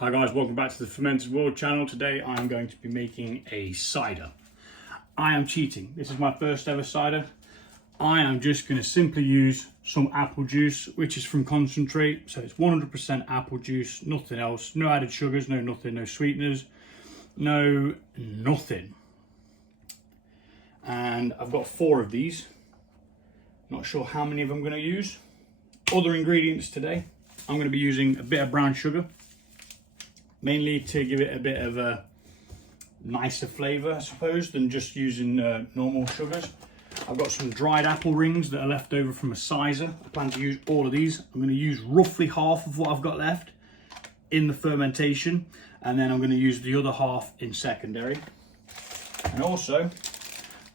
Hi guys, welcome back to the Fermented World channel. Today I am going to be making a cider. I am cheating. This is my first ever cider. I am just going to simply use some apple juice, which is from concentrate. So it's 100% apple juice, nothing else. No added sugars, no nothing, no sweeteners, no nothing. And I've got 4 of these. Not sure how many of them I'm going to use. Other ingredients today, I'm going to be using a bit of brown sugar. Mainly to give it a bit of a nicer flavour, I suppose, than just using normal sugars. I've got some dried apple rings that are left over from a sizer. I plan to use all of these. I'm going to use roughly half of what I've got left in the fermentation, and then I'm going to use the other half in secondary. And also,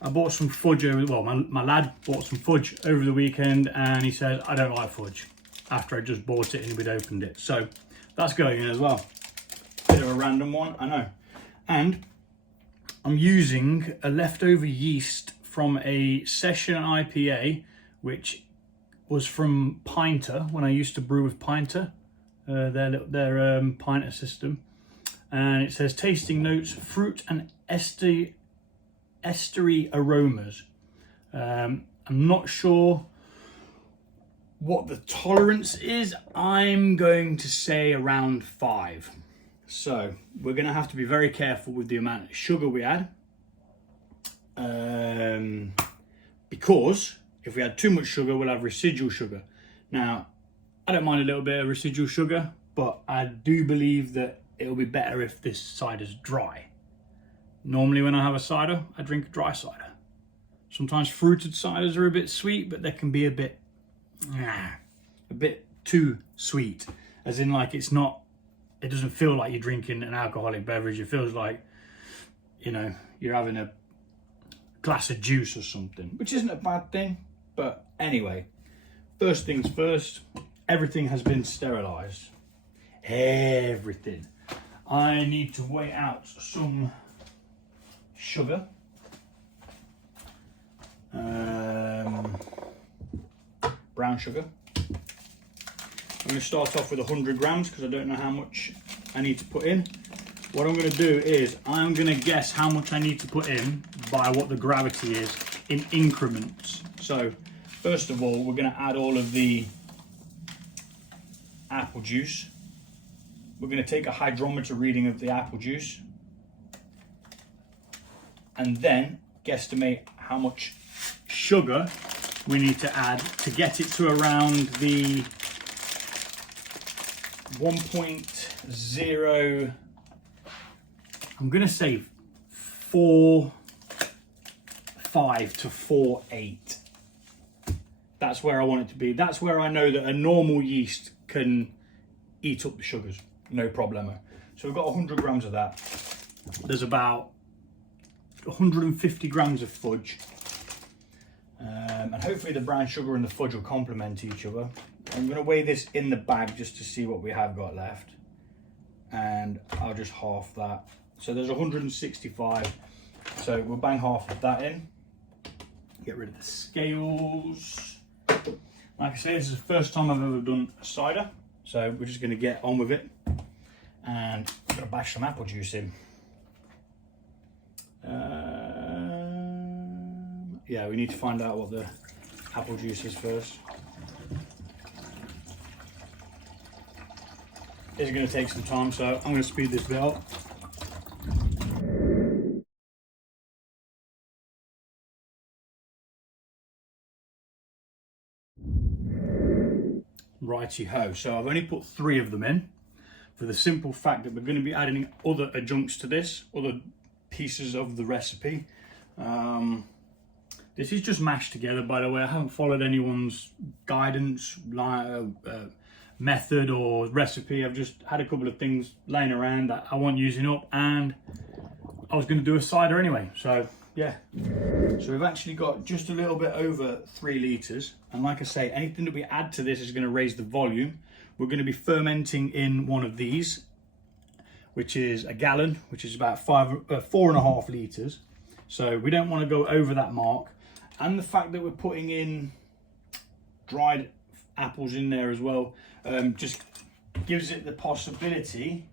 I bought some fudge over, well, my lad bought some fudge over the weekend, and he said, I don't like fudge, after I just bought it and we'd opened it. So that's going in as well. Bit of a random one, I know. And I'm using a leftover yeast from a session IPA, which was from Pinter when I used to brew with Pinter, their pinter system. And it says tasting notes, fruit and estery aromas. I'm not sure what the tolerance is. I'm going to say around 5. So we're going to have to be very careful with the amount of sugar we add, because if we add too much sugar, we'll have residual sugar. Now, I don't mind a little bit of residual sugar, but I do believe that it'll be better if this cider's dry. Normally when I have a cider, I drink a dry cider. Sometimes fruited ciders are a bit sweet, but they can be a bit too sweet, as in like it doesn't feel like you're drinking an alcoholic beverage. It feels like, you know, you're having a glass of juice or something, which isn't a bad thing. But anyway, first things first, everything has been sterilized. Everything. I need to weigh out some sugar. Brown sugar. I'm going to start off with 100 grams because I don't know how much I need to put in. What I'm going to do is I'm going to guess how much I need to put in by what the gravity is in increments. So first of all, we're going to add all of the apple juice. We're going to take a hydrometer reading of the apple juice and then guesstimate how much sugar we need to add to get it to around the 1.0, I'm going to say 4.5 to 4.8. That's where I want it to be. That's where I know that a normal yeast can eat up the sugars, no problemo. So we've got 100 grams of that. There's about 150 grams of fudge. And hopefully the brown sugar and the fudge will complement each other. I'm going to weigh this in the bag just to see what we have got left. And I'll just half that. So there's 165. So we'll bang half of that in. Get rid of the scales. Like I say, this is the first time I've ever done a cider. So we're just going to get on with it. And I'm going to bash some apple juice in. Yeah, we need to find out what the apple juice is first. This is going to take some time, so I'm going to speed this bit up. Righty-ho, so I've only put 3 of them in for the simple fact that we're going to be adding other adjuncts to this, other pieces of the recipe. This is just mashed together, by the way. I haven't followed anyone's guidance, method or recipe. I've just had a couple of things laying around that I want using up, and I was going to do a cider anyway. So yeah, so we've actually got just a little bit over 3 litres, and like I say, anything that we add to this is going to raise the volume. We're going to be fermenting in one of these, which is a gallon, which is about 4.5 litres. So we don't want to go over that mark. And the fact that we're putting in dried apples in there as well just gives it the possibility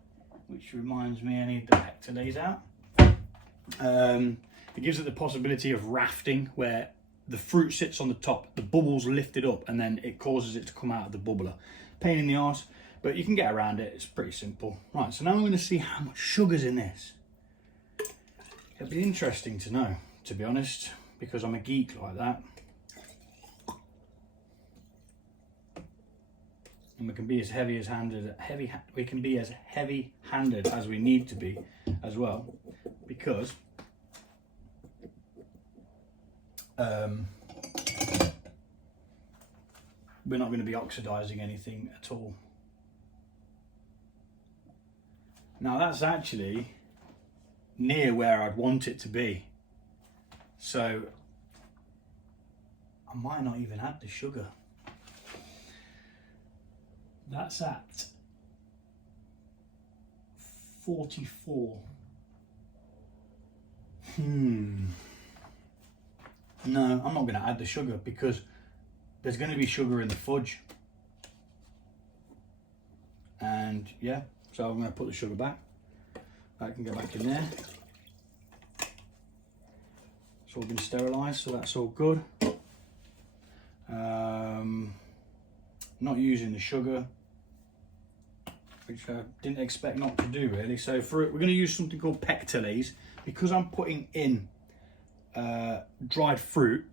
which reminds me I need the Pectolase out. It gives it the possibility of rafting, where the fruit sits on the top, the bubbles lift it up, and then it causes it to come out of the bubbler. Pain in the arse, but you can get around it. It's pretty simple. Right, so now I'm going to see how much sugar's in this. It'll be interesting to know, to be honest, because I'm a geek like that. And we can be as heavy-handed as we need to be as well, because we're not going to be oxidizing anything at all. Now that's actually near where I'd want it to be, so I might not even add the sugar. That's at 44. No, I'm not going to add the sugar because there's going to be sugar in the fudge. And yeah, so I'm going to put the sugar back. That can go back in there. It's all been sterilised, so that's all good. Not using the sugar, which I didn't expect not to do really. So for it, we're going to use something called Pectolase. Because I'm putting in dried fruit,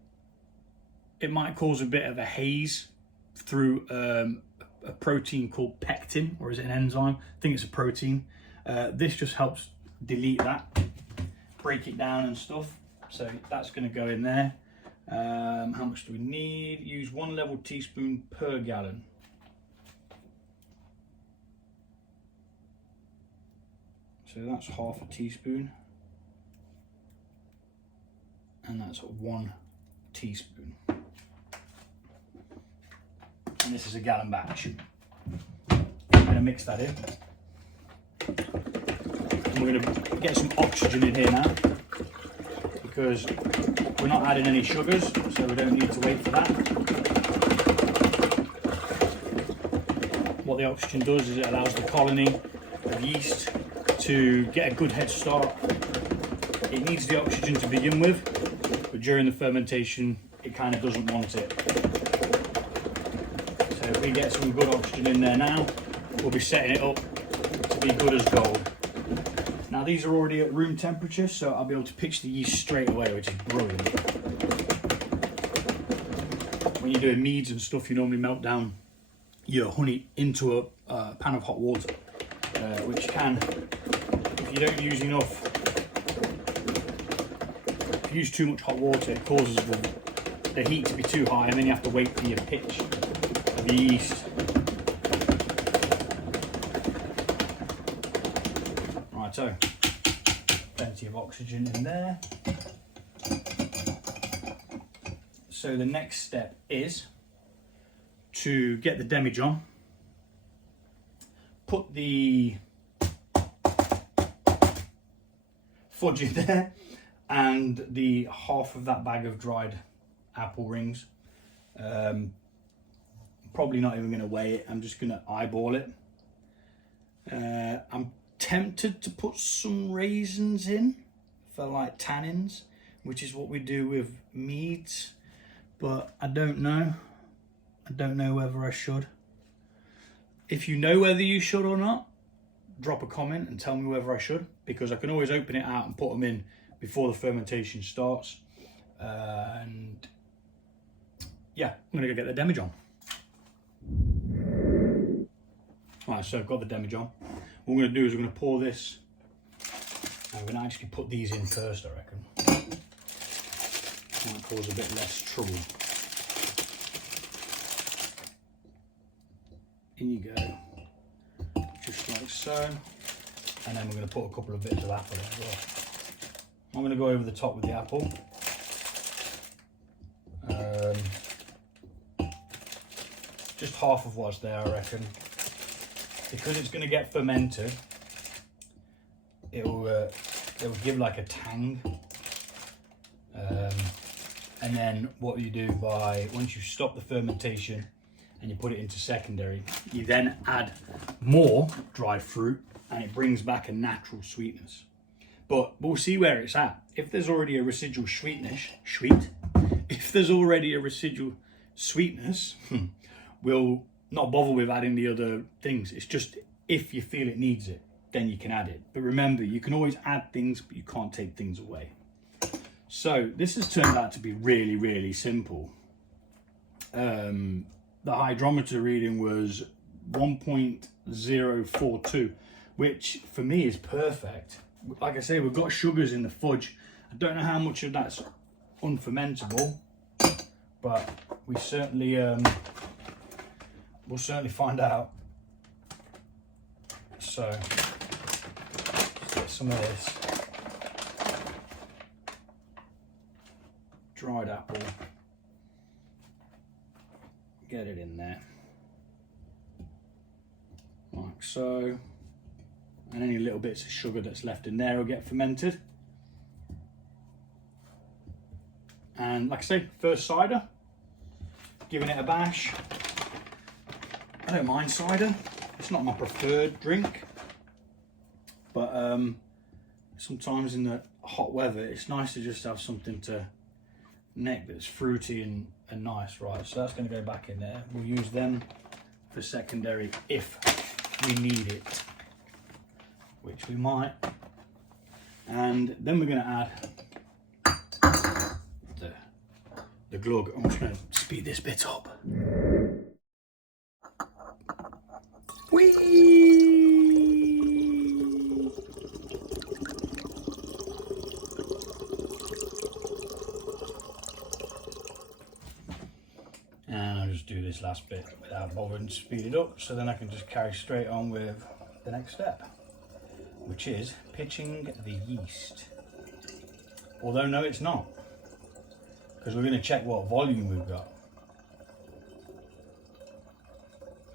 it might cause a bit of a haze through a protein called pectin, or is it an enzyme? I think it's a protein. This just helps delete that, break it down and stuff. So that's going to go in there. How much do we need? Use 1 level teaspoon per gallon. So that's half a teaspoon. And that's 1 teaspoon. And this is a gallon batch. I'm going to mix that in. And we're going to get some oxygen in here now, because we're not adding any sugars, so we don't need to wait for that. What the oxygen does is it allows the colony of yeast to get a good head start. It needs the oxygen to begin with, but during the fermentation it kind of doesn't want it. So if we get some good oxygen in there now, we'll be setting it up to be good as gold. Now these are already at room temperature, so I'll be able to pitch the yeast straight away, which is brilliant. When you're doing meads and stuff, you normally melt down your honey into a pan of hot water, which can, if you don't use enough, if you use too much hot water, it causes the heat to be too high, and then you have to wait for your pitch of the yeast. So, plenty of oxygen in there. So the next step is to get the demijohn, put the fudge in there, and the half of that bag of dried apple rings. Probably not even going to weigh it, I'm just going to eyeball it. I'm tempted to put some raisins in for like tannins, which is what we do with meads, but I don't know whether I should. If you know whether you should or not, drop a comment and tell me whether I should, because I can always open it out and put them in before the fermentation starts. And yeah, I'm gonna go get the demijohn. Right, so I've got the demijohn. What we're going to do is we're going to pour this, and we're going to actually put these in first, I reckon. Might cause a bit less trouble. In you go, just like so. And then we're going to put a couple of bits of apple as well. I'm going to go over the top with the apple. Just half of what's there, I reckon. Because it's going to get fermented, it will give like a tang. And then what you do once you stop the fermentation and you put it into secondary, you then add more dried fruit and it brings back a natural sweetness. But we'll see where it's at. If there's already a residual sweetness, we'll not bother with adding the other things. It's just if you feel it needs it, then you can add it. But remember, you can always add things, but you can't take things away. So this has turned out to be really, really simple. The hydrometer reading was 1.042, which for me is perfect. Like I say, we've got sugars in the fudge. I don't know how much of that's unfermentable, but we certainly we'll certainly find out. So let's get some of this dried apple, get it in there like so. And any little bits of sugar that's left in there will get fermented. And like I say, first cider, giving it a bash. I don't mind cider. It's not my preferred drink, but sometimes in the hot weather, it's nice to just have something to neck that's fruity and nice, right? So that's going to go back in there. We'll use them for secondary if we need it, which we might. And then we're going to add the glug. I'm just going to speed this bit up. Whee! And I'll just do this last bit without bothering to speed it up, so then I can just carry straight on with the next step, which is pitching the yeast. Although no, it's not, because we're going to check what volume we've got.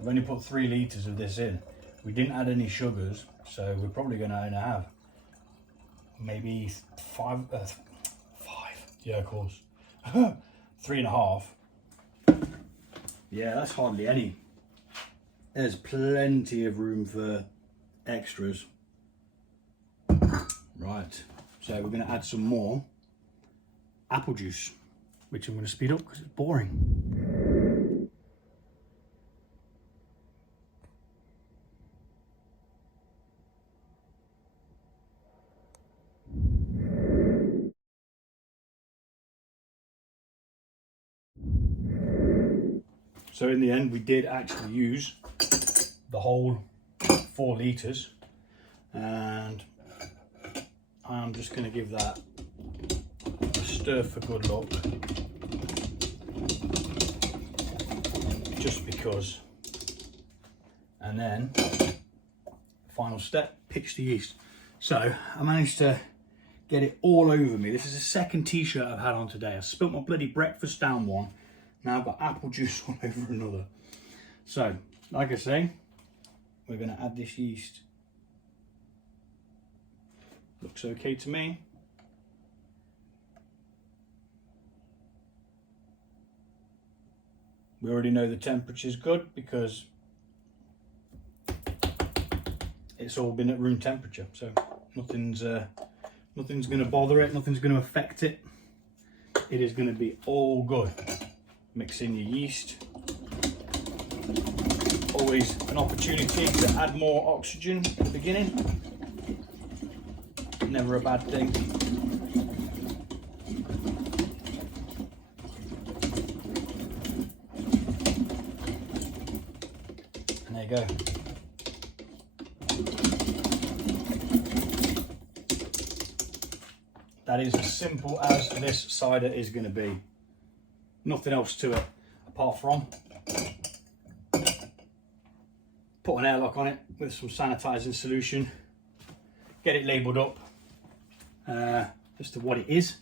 We've only put 3 litres of this in. We didn't add any sugars, so we're probably going to have maybe 5, yeah, of course, 3.5. Yeah, that's hardly any. There's plenty of room for extras. Right, so we're going to add some more apple juice, which I'm going to speed up because it's boring. So in the end, we did actually use the whole 4 litres, and I'm just going to give that a stir for good luck, just because. And then final step, pitch the yeast. So I managed to get it all over me. This is the second t-shirt I've had on today. I spilt my bloody breakfast down one. Now I've got apple juice all over another. So, like I say, we're going to add this yeast. Looks okay to me. We already know the temperature's good because it's all been at room temperature. So nothing's going to bother it. Nothing's going to affect it. It is going to be all good. Mix in your yeast. Always an opportunity to add more oxygen at the beginning. Never a bad thing. And there you go. That is as simple as this cider is going to be. Nothing else to it apart from put an airlock on it with some sanitizing solution, get it labelled up as to what it is,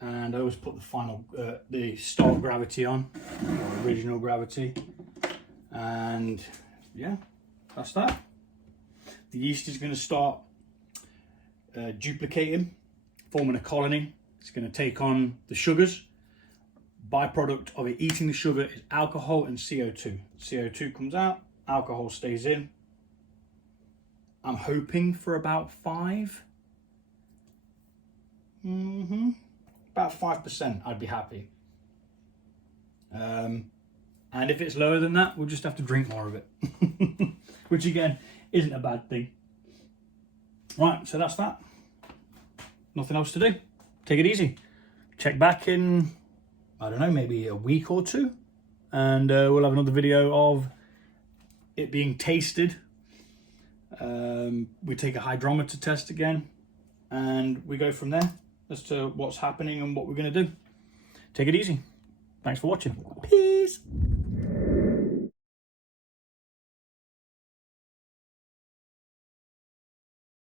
and I always put the final the start gravity on, or original gravity, and yeah, that's that. The yeast is going to start duplicating, forming a colony. It's going to take on the sugars. Byproduct of it eating the sugar is alcohol and CO2. CO2 comes out, alcohol stays in, I'm hoping for about 5. About 5%, I'd be happy. And if it's lower than that, we'll just have to drink more of it. Which again, isn't a bad thing. Right, so that's that. Nothing else to do. Take it easy. Check back in, I don't know, maybe a week or 2. And we'll have another video of it being tasted. We take a hydrometer test again. And we go from there as to what's happening and what we're going to do. Take it easy. Thanks for watching. Peace.